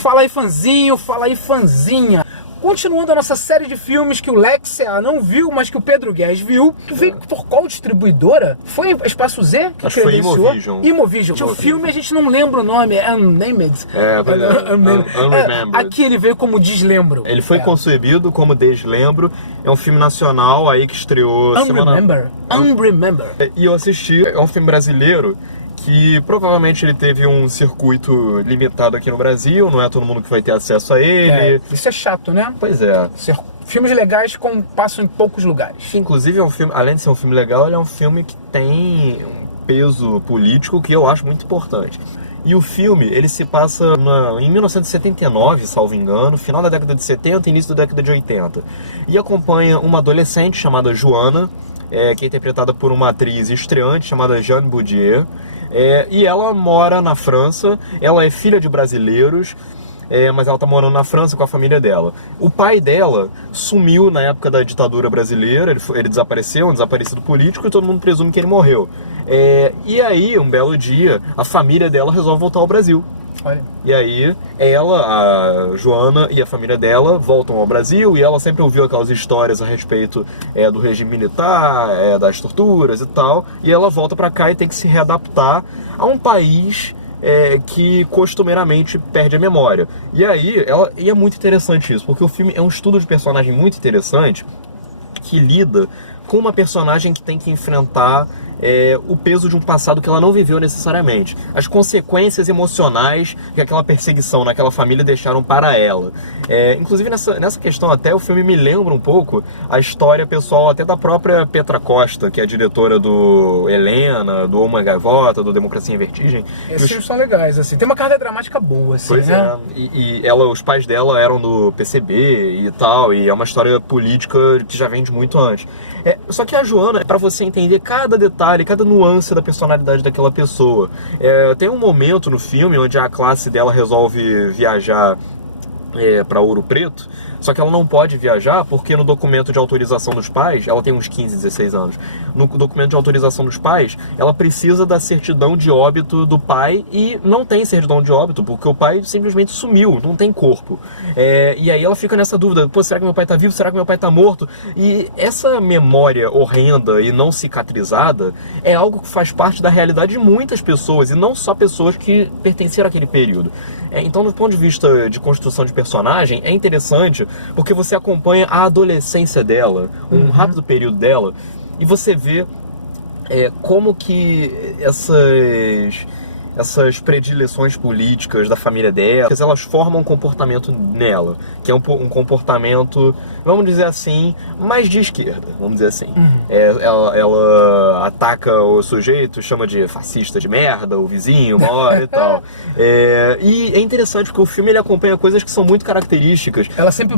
Fala aí, fãzinho, fala aí, fãzinha. Continuando a nossa série de filmes que o Lexia não viu, mas que o Pedro Guedes viu. Tu veio por qual distribuidora? Foi Espaço Z que acho que foi Imovision. Imovision. O filme a gente não lembra o nome, é Unnamed. Unremembered. Aqui ele veio como Deslembro. Ele foi concebido como Deslembro. É um filme nacional aí que estreou Unremember. E eu assisti, é um filme brasileiro que provavelmente ele teve um circuito limitado aqui no Brasil, não é todo mundo que vai ter acesso a ele. Isso é chato, né? Pois é. Filmes legais passam em poucos lugares. Inclusive é um filme, além de ser um filme legal, ele é um filme que tem um peso político que eu acho muito importante. E o filme, ele se passa em 1979, salvo engano, final da década de 70 e início da década de 80. E acompanha uma adolescente chamada Joana, que é interpretada por uma atriz estreante chamada Jeanne Boudier. E ela mora na França, ela é filha de brasileiros, mas ela tá morando na França com a família dela. O pai dela sumiu na época da ditadura brasileira, ele desapareceu, um desaparecido político, e todo mundo presume que ele morreu. E aí, um belo dia, a família dela resolve voltar ao Brasil. Olha. E aí, a Joana e a família dela voltam ao Brasil, e ela sempre ouviu aquelas histórias a respeito do regime militar, das torturas e tal, e ela volta pra cá e tem que se readaptar a um país que costumeiramente perde a memória. E aí, é muito interessante isso, porque o filme é um estudo de personagem muito interessante, que lida com uma personagem que tem que enfrentar o peso de um passado que ela não viveu necessariamente. As consequências emocionais que aquela perseguição naquela família deixaram para ela. Inclusive nessa questão até o filme me lembra um pouco a história pessoal até da própria Petra Costa, que é a diretora do Helena, do Uma Gaivota, do Democracia em Vertigem. Esses filmes são legais, assim. Tem uma carga dramática boa, assim, pois né? E os pais dela eram do PCB e tal, e é uma história política que já vem de muito antes. Só que a Joana, para você entender cada detalhe, cada nuance da personalidade daquela pessoa. Tem um momento no filme onde a classe dela resolve viajar para Ouro Preto, só que ela não pode viajar porque no documento de autorização dos pais, ela tem uns 15, 16 anos, no documento de autorização dos pais, ela precisa da certidão de óbito do pai e não tem certidão de óbito porque o pai simplesmente sumiu, não tem corpo. E aí ela fica nessa dúvida, pô, será que meu pai tá vivo? Será que meu pai tá morto? E essa memória horrenda e não cicatrizada é algo que faz parte da realidade de muitas pessoas e não só pessoas que pertenceram àquele período. Então, do ponto de vista de construção de personagem, é interessante porque você acompanha a adolescência dela, um rápido período dela, e você vê como que essas predileções políticas da família dela, elas formam um comportamento nela, que é um comportamento, vamos dizer assim, mais de esquerda, vamos dizer assim. Ela ataca o sujeito, chama de fascista de merda, o vizinho, uma hora e tal. E é interessante porque o filme ele acompanha coisas que são muito características. Ela sempre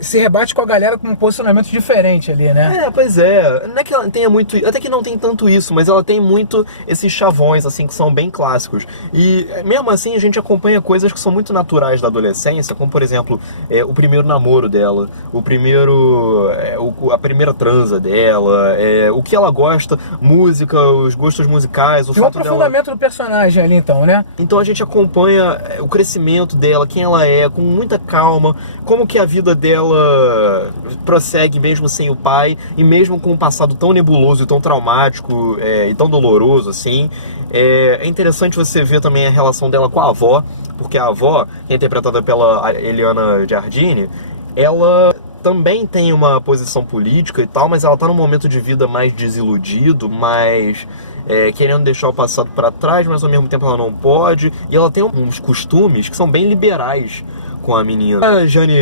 se rebate com a galera com um posicionamento diferente ali, né? Pois é. Não é que ela tenha muito, até que não tem tanto isso, mas ela tem muito esses chavões, assim, que são bem clássicos. E mesmo assim a gente acompanha coisas que são muito naturais da adolescência, como por exemplo o primeiro namoro dela, a primeira transa dela, o que ela gosta, música, os gostos musicais, Tem um aprofundamento do personagem ali então, né? Então a gente acompanha o crescimento dela, quem ela é, com muita calma, como que a vida dela prossegue mesmo sem o pai e mesmo com um passado tão nebuloso e tão traumático e tão doloroso assim. É interessante você ver também a relação dela com a avó, porque a avó, que é interpretada pela Eliana Giardini, ela também tem uma posição política e tal, mas ela tá num momento de vida mais desiludido, mais querendo deixar o passado para trás, mas ao mesmo tempo ela não pode, e ela tem uns costumes que são bem liberais com a menina. A Jeanne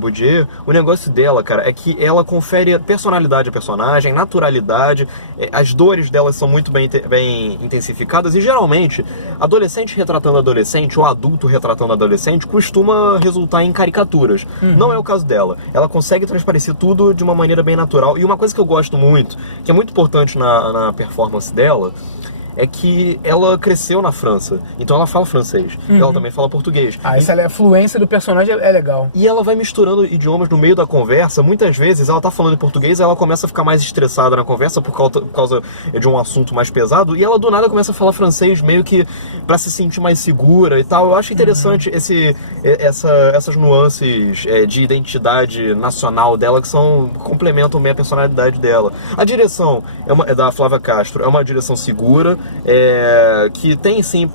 Boudier, o negócio dela, cara, é que ela confere personalidade ao personagem, naturalidade, as dores dela são muito bem intensificadas e geralmente, adolescente retratando adolescente ou adulto retratando adolescente costuma resultar em caricaturas. Não é o caso dela. Ela consegue transparecer tudo de uma maneira bem natural. E uma coisa que eu gosto muito, que é muito importante na performance dela, é que ela cresceu na França, então ela fala francês, ela também fala português. A fluência do personagem é legal. E ela vai misturando idiomas no meio da conversa. Muitas vezes ela tá falando em português, ela começa a ficar mais estressada na conversa por causa de um assunto mais pesado, e ela do nada começa a falar francês meio que pra se sentir mais segura e tal. Eu acho interessante essas nuances de identidade nacional dela que complementam bem a personalidade dela. A direção é da Flávia Castro, é uma direção segura, que tem sim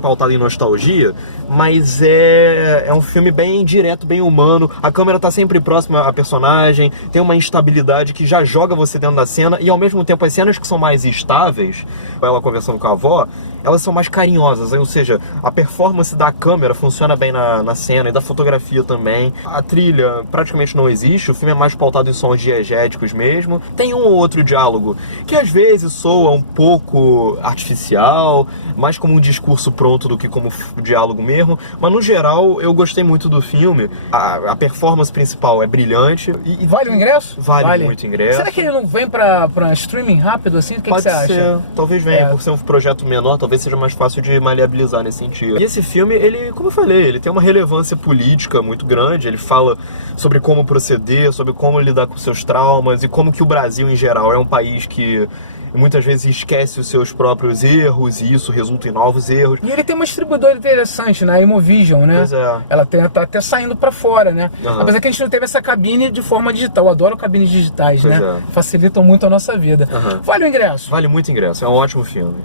pautada em nostalgia, mas é um filme bem direto, bem humano. A câmera tá sempre próxima à personagem, tem uma instabilidade que já joga você dentro da cena, e ao mesmo tempo as cenas que são mais estáveis, ela conversando com a avó, elas são mais carinhosas, ou seja, a performance da câmera funciona bem na cena, e da fotografia também. A trilha praticamente não existe, o filme é mais pautado em sons diegéticos mesmo. Tem um ou outro diálogo que às vezes soa um pouco artificial, mais como um discurso pronto do que como diálogo mesmo, mas no geral eu gostei muito do filme. A performance principal é brilhante. E vale o ingresso? Vale muito o ingresso. Será que ele não vem pra streaming rápido assim? O que você acha? Pode ser, talvez venha, por ser um projeto menor, talvez seja mais fácil de maleabilizar nesse sentido. E esse filme, ele, como eu falei, ele tem uma relevância política muito grande, ele fala sobre como proceder, sobre como lidar com seus traumas, e como que o Brasil, em geral, é um país que muitas vezes esquece os seus próprios erros, e isso resulta em novos erros. E ele tem uma distribuidora interessante, né? A Imovision, né? Pois é. Ela tá até saindo pra fora, né? Apesar que a gente não teve essa cabine de forma digital. Eu adoro cabines digitais, Pois né? Facilitam muito a nossa vida. Vale o ingresso? Vale muito ingresso, é um ótimo filme.